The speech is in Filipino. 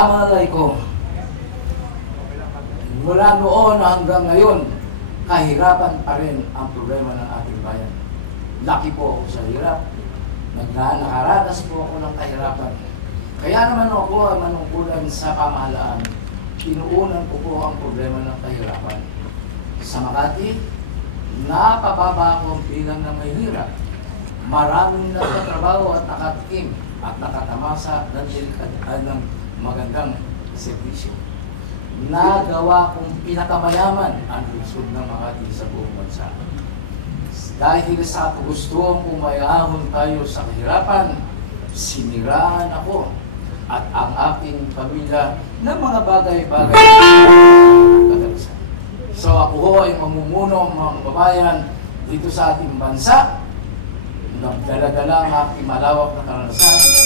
Pagkamalay ko, mula noon hanggang ngayon, kahirapan pa rin ang problema ng ating bayan. Laki po ako sa hirap. Nakaranas po ako ng kahirapan. Kaya naman ako ang manungkulan sa pamahalaan. Pinuunan ko po ang problema ng kahirapan. Sa Makati, napababa ako ang bilang ng mahirap. Maraming nagtatrabaho at nakatikim at nakatamasa ng magandang serbisyo. Nagawa kong pinakamayaman ang lungsod ng Makati sa buong bansa. Dahil sa gustong pumayahon tayo sa kahirapan, siniraan ako at ang aking pamilya ng mga bagay-bagay kadalasan. So ako ho ay mamumuno mga kababayan dito sa ating bansa. Nagdala-dala ang aking malawak na karanasan